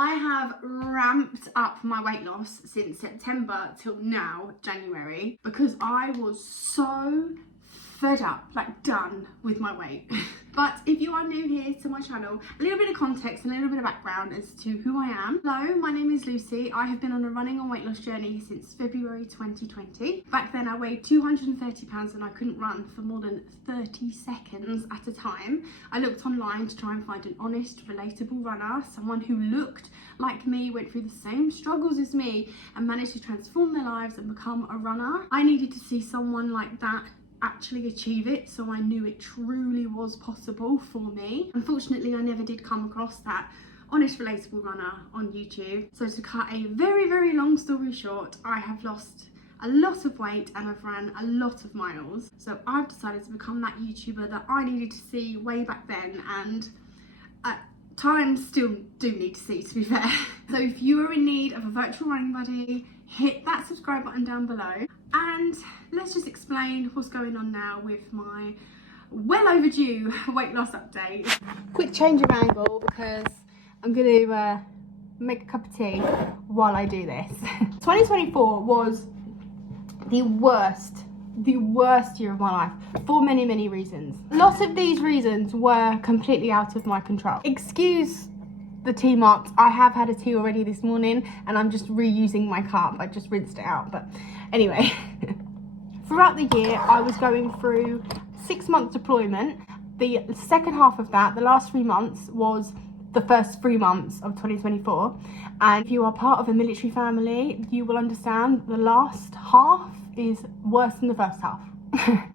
I have ramped up my weight loss since September till now, January, because I was so fed up, like done with my weight. But if you are new here to my channel, a little bit of context and a little bit of background as to who I am. Hello, my name is Lucy. I have been on a running and weight loss journey since February 2020. Back then I weighed 230 pounds and I couldn't run for more than 30 seconds at a time. I looked online to try and find an honest, relatable runner, someone who looked like me, went through the same struggles as me and managed to transform their lives and become a runner. I needed to see someone like that actually achieve it, so I knew it truly was possible for me. Unfortunately, I never did come across that honest, relatable runner on YouTube. So to cut a very, very long story short, I have lost a lot of weight and I've ran a lot of miles. So I've decided to become that YouTuber that I needed to see way back then, and at times still do need to see, to be fair. So if you are in need of a virtual running buddy, hit that subscribe button down below. And let's just explain what's going on now with my well overdue weight loss update. Quick change of angle because I'm going to make a cup of tea while I do this. 2024 was the worst year of my life for many, many reasons. Lots of these reasons were completely out of my control. Excuse the tea marks. I have had a tea already this morning and I'm just reusing my cup. I just rinsed it out, but anyway. Throughout the year I was going through 6-month deployment. The second half of that, the last 3 months, was the first 3 months of 2024, and if you are part of a military family you will understand the last half is worse than the first half.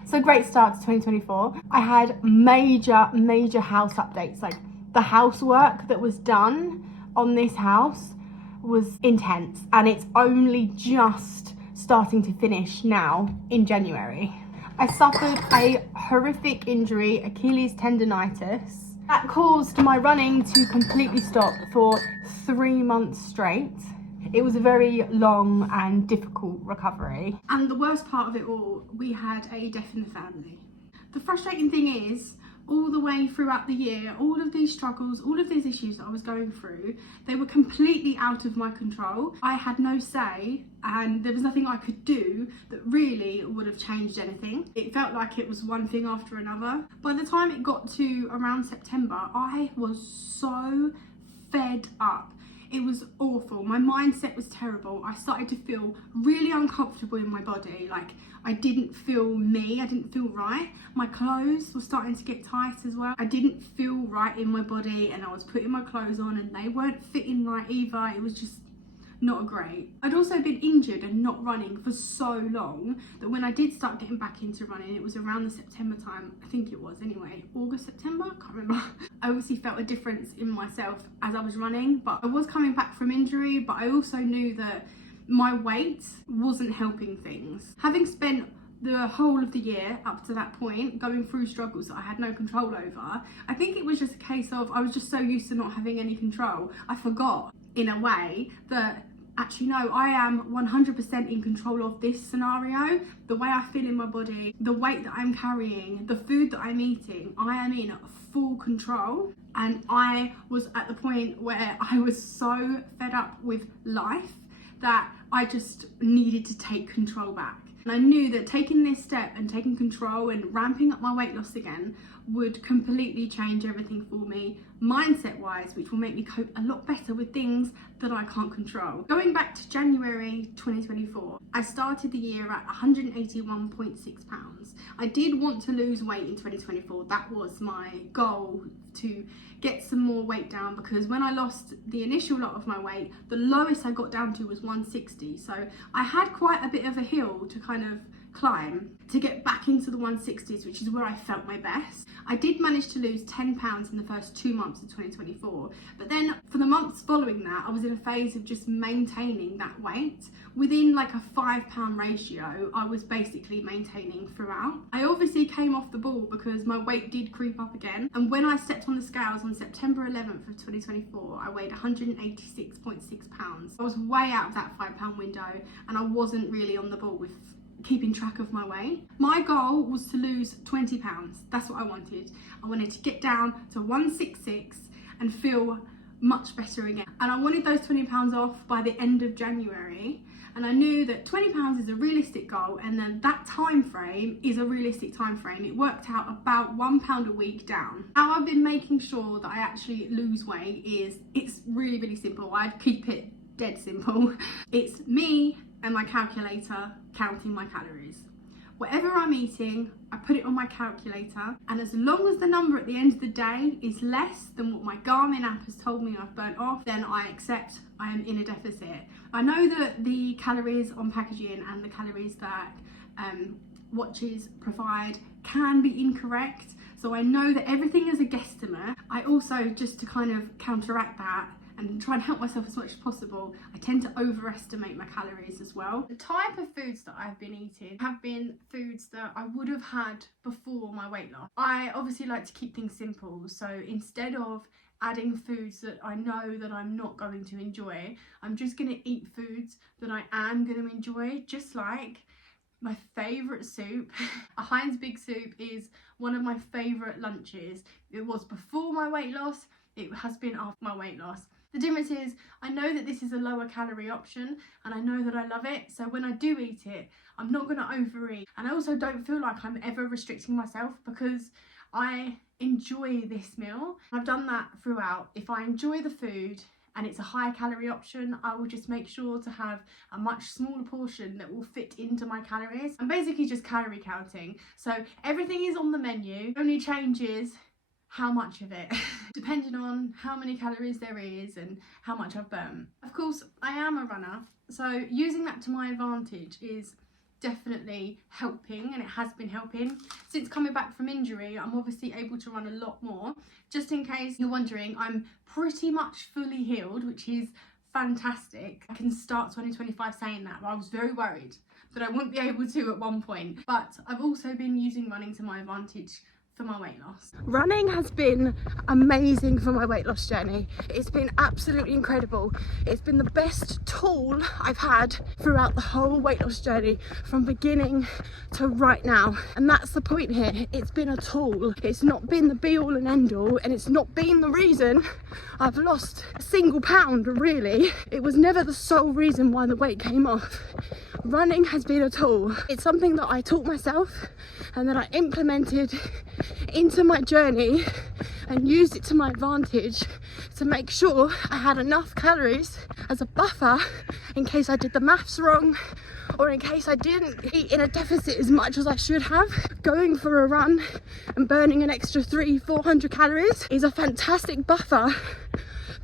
So great start to 2024. I had major house updates. Like, the housework that was done on this house was intense, and it's only just starting to finish now in January. I suffered a horrific injury, Achilles tendonitis, that caused my running to completely stop for 3 months straight. It was a very long and difficult recovery. And the worst part of it all, we had a death in the family. The frustrating thing is, all the way throughout the year, all of these struggles, all of these issues that I was going through, they were completely out of my control. I had no say, and there was nothing I could do that really would have changed anything. It felt like it was one thing after another. By the time it got to around September, I was so fed up. It was awful. My mindset was terrible. I started to feel really uncomfortable in my body. Like, I didn't feel me. I didn't feel right. My clothes were starting to get tight as well. I didn't feel right in my body, and I was putting my clothes on and they weren't fitting right either. It was just not great. I'd also been injured and not running for so long that when I did start getting back into running, it was around the September time, I think it was anyway, August, September, I can't remember. I obviously felt a difference in myself as I was running, but I was coming back from injury, but I also knew that my weight wasn't helping things. Having spent the whole of the year up to that point going through struggles that I had no control over, I think it was just a case of I was just so used to not having any control. I forgot in a way that actually no, I am 100% in control of this scenario. The way I feel in my body, the weight that I'm carrying, the food that I'm eating, I am in full control. And I was at the point where I was so fed up with life that I just needed to take control back. And I knew that taking this step and taking control and ramping up my weight loss again would completely change everything for me, mindset wise, which will make me cope a lot better with things that I can't control. Going back to January 2024, I started the year at 181.6 pounds. I did want to lose weight in 2024. That was my goal, to get some more weight down, because when I lost the initial lot of my weight, the lowest I got down to was 160. So I had quite a bit of a hill to kind of climb to get back into the 160s, which is where I felt my best. I did manage to lose 10 pounds in the first 2 months of 2024, but then for the months following that, I was in a phase of just maintaining that weight. Within like a 5 pound ratio, I was basically maintaining throughout. I obviously came off the ball because my weight did creep up again, and when I stepped on the scales on September 11th of 2024, I weighed 186.6 pounds. I was way out of that 5 pound window, and I wasn't really on the ball with keeping track of my weight. My goal was to lose 20 pounds. That's what I wanted. I wanted to get down to 166 and feel much better again. and I wanted those 20 pounds off by the end of January. And I knew that 20 pounds is a realistic goal, and then that time frame is a realistic time frame. It worked out about £1 a week down. How I've been making sure that I actually lose weight is, it's really, really simple. I'd keep it dead simple. It's me and my calculator counting my calories. Whatever I'm eating, I put it on my calculator, and as long as the number at the end of the day is less than what my Garmin app has told me I've burnt off, then I accept I am in a deficit. I know that the calories on packaging and the calories that watches provide can be incorrect, so I know that everything is a guesstimate. I also, just to kind of counteract that and try and help myself as much as possible, I tend to overestimate my calories as well. The type of foods that I've been eating have been foods that I would have had before my weight loss. I obviously like to keep things simple, so instead of adding foods that I know that I'm not going to enjoy, I'm just going to eat foods that I am going to enjoy, just like my favourite soup. A Heinz Big Soup is one of my favourite lunches. It was before my weight loss, it has been after my weight loss. The difference is, I know that this is a lower calorie option and I know that I love it, so when I do eat it, I'm not going to overeat. And I also don't feel like I'm ever restricting myself because I enjoy this meal. I've done that throughout. If I enjoy the food and it's a high calorie option, I will just make sure to have a much smaller portion that will fit into my calories. I'm basically just calorie counting. So everything is on the menu, only changes how much of it, depending on how many calories there is and how much I've burnt. Of course, I am a runner, so using that to my advantage is definitely helping, and it has been helping. Since coming back from injury, I'm obviously able to run a lot more. Just in case you're wondering, I'm pretty much fully healed, which is fantastic. I can start 2025 saying that, but I was very worried that I wouldn't be able to at one point. But I've also been using running to my advantage for my weight loss. Running has been amazing for my weight loss journey. It's been absolutely incredible. It's been the best tool I've had throughout the whole weight loss journey, from beginning to right now. And that's the point here. It's been a tool. It's not been the be all and end all, and it's not been the reason I've lost a single pound, really. It was never the sole reason why the weight came off. Running has been a tool. It's something that I taught myself and that I implemented into my journey and used it to my advantage to make sure I had enough calories as a buffer in case I did the maths wrong, or in case I didn't eat in a deficit as much as I should have. Going for a run and burning an extra 300-400 calories is a fantastic buffer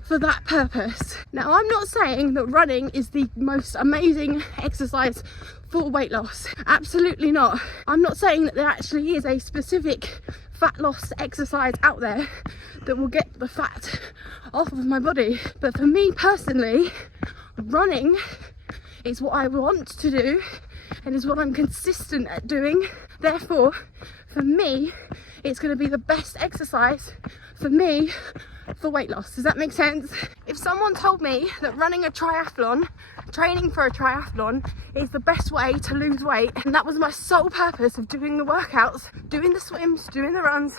for that purpose. Now, I'm not saying that running is the most amazing exercise for weight loss. Absolutely not. I'm not saying that there actually is a specific fat loss exercise out there that will get the fat off of my body. But for me personally, running is what I want to do and is what I'm consistent at doing. Therefore, for me, it's going to be the best exercise for me for weight loss. Does that make sense? If someone told me that running a triathlon, training for a triathlon, is the best way to lose weight, and that was my sole purpose of doing the workouts, doing the swims, doing the runs,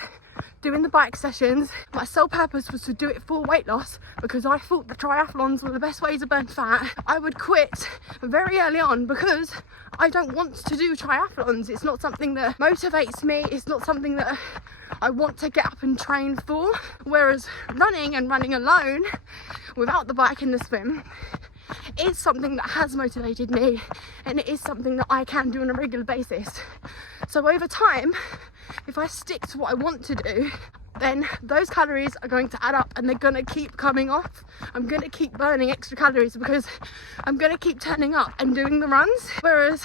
doing the bike sessions, my sole purpose was to do it for weight loss because I thought the triathlons were the best way to burn fat, I would quit very early on because I don't want to do triathlons. It's not something that motivates me. It's not something that I want to get up and train for. Whereas running and running alone without the bike and the swim is something that has motivated me, and it is something that I can do on a regular basis. So over time, if I stick to what I want to do, then those calories are going to add up and they're going to keep coming off. I'm going to keep burning extra calories because I'm going to keep turning up and doing the runs. Whereas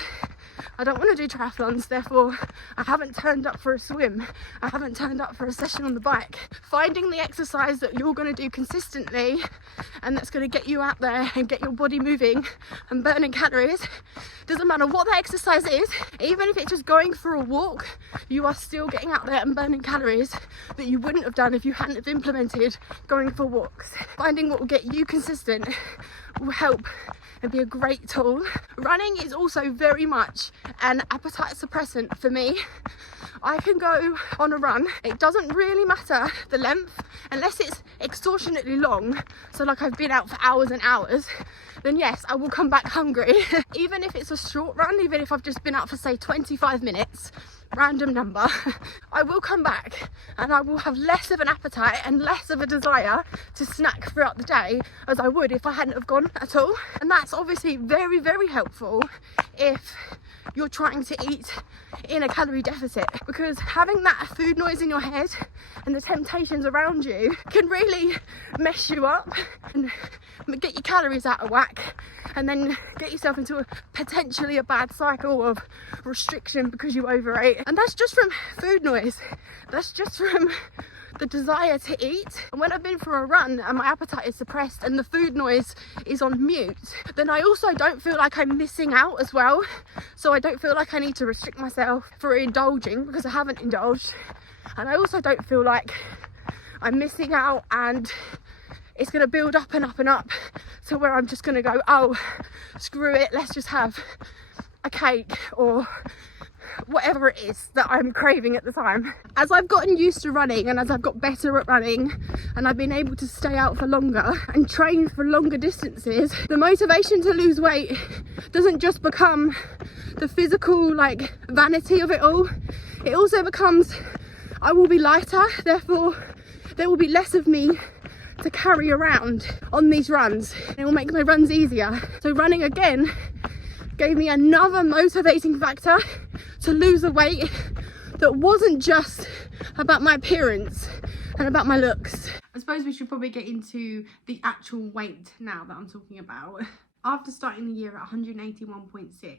I don't want to do triathlons, therefore I haven't turned up for a swim, I haven't turned up for a session on the bike. Finding the exercise that you're going to do consistently and that's going to get you out there and get your body moving and burning calories, doesn't matter what the exercise is, even if it's just going for a walk, you are still getting out there and burning calories that you wouldn't have done if you hadn't have implemented going for walks. Finding what will get you consistent will help and be a great tool. Running is also very much an appetite suppressant for me. I can go on a run, it doesn't really matter the length, unless it's extortionately long, so like I've been out for hours and hours, then yes, I will come back hungry. Even if it's a short run, even if I've just been out for say 25 minutes, random number, I will come back and I will have less of an appetite and less of a desire to snack throughout the day as I would if I hadn't have gone at all. And that's obviously very, very helpful if you're trying to eat in a calorie deficit, because having that food noise in your head and the temptations around you can really mess you up and get your calories out of whack, and then get yourself into a potentially a bad cycle of restriction because you overate. And that's just from food noise, that's just from the desire to eat. And when I've been for a run and my appetite is suppressed and the food noise is on mute, then I also don't feel like I'm missing out as well. So I don't feel like I need to restrict myself for indulging, because I haven't indulged. And I also don't feel like I'm missing out and it's going to build up and up and up to where I'm just going to go, oh, screw it, let's just have a cake or whatever it is that I'm craving at the time. As I've gotten used to running and as I've got better at running and I've been able to stay out for longer and train for longer distances, the motivation to lose weight doesn't just become the physical like vanity of it all. It also becomes, I will be lighter, therefore there will be less of me to carry around on these runs. It will make my runs easier. So running again gave me another motivating factor to lose the weight that wasn't just about my appearance and about my looks. I suppose we should probably get into the actual weight now that I'm talking about. After starting the year at 181.6,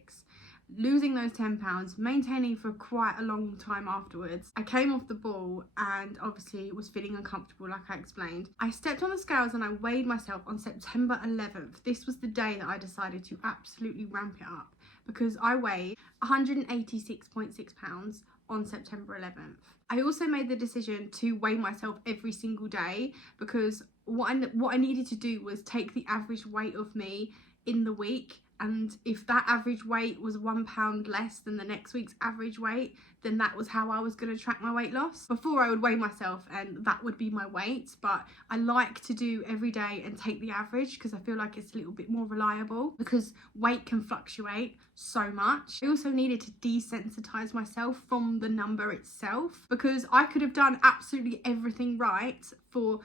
losing those 10 pounds, maintaining for quite a long time afterwards, I came off the ball and obviously was feeling uncomfortable like I explained. I stepped on the scales and I weighed myself on September 11th. This was the day that I decided to absolutely ramp it up, because I weighed 186.6 pounds on September 11th. I also made the decision to weigh myself every single day, because what I needed to do was take the average weight of me in the week, and if that average weight was £1 less than the next week's average weight, then that was how I was going to track my weight loss. Before I would weigh myself and that would be my weight, but I like to do every day and take the average because I feel like it's a little bit more reliable, because weight can fluctuate so much. I also needed to desensitize myself from the number itself, because I could have done absolutely everything right for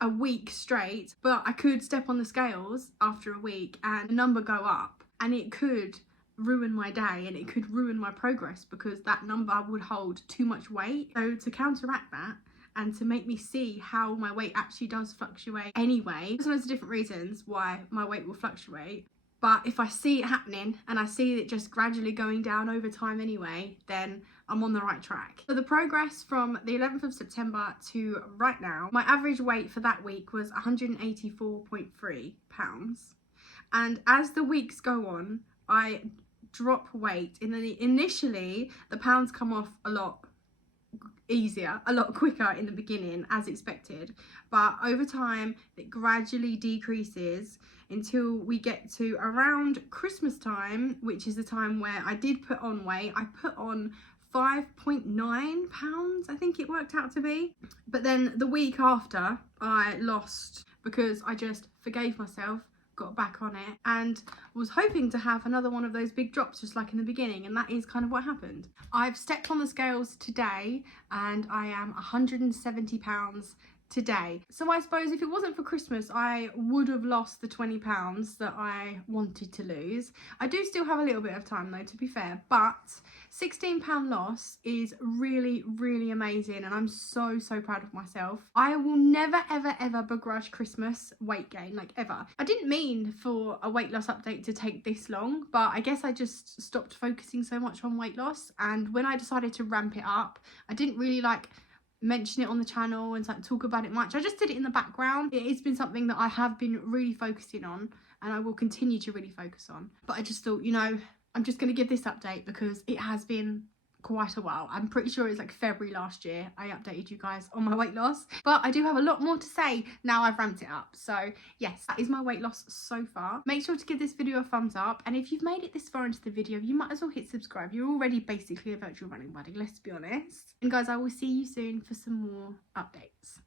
a week straight, but I could step on the scales after a week and the number go up, and it could ruin my day and it could ruin my progress because that number would hold too much weight. So to counteract that and to make me see how my weight actually does fluctuate anyway, there's loads of different reasons why my weight will fluctuate, but if I see it happening and I see it just gradually going down over time anyway, then I'm on the right track. So the progress from the 11th of September to right now, my average weight for that week was 184.3 pounds. And as the weeks go on, I drop weight. Initially, the pounds come off a lot easier, a lot quicker in the beginning as expected, but over time it gradually decreases until we get to around Christmas time, which is the time where I did put on weight. I put on 5.9 pounds, I think it worked out to be. But then the week after I lost, because I just forgave myself, got back on it, and was hoping to have another one of those big drops just like in the beginning, and that is kind of what happened. I've stepped on the scales today and I am 170 pounds today. So I suppose if it wasn't for Christmas, I would have lost the 20 pounds that I wanted to lose. I do still have a little bit of time though, to be fair, but 16 pound loss is really, really amazing, and I'm so proud of myself. I will never ever begrudge Christmas weight gain, like ever. I didn't mean for a weight loss update to take this long, but I guess I just stopped focusing so much on weight loss, and when I decided to ramp it up, I didn't really like mention it on the channel and like talk about it much. I just did it in the background. It's been something that I have been really focusing on, and I will continue to really focus on. But I just thought, you know, I'm just going to give this update because it has been quite a while. I'm pretty sure it's like February last year I updated you guys on my weight loss, but I do have a lot more to say now I've ramped it up. So yes, that is my weight loss so far. Make sure to give this video a thumbs up, and if you've made it this far into the video, you might as well hit subscribe. You're already basically a virtual running buddy, let's be honest. And guys, I will see you soon for some more updates.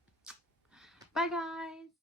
Bye guys.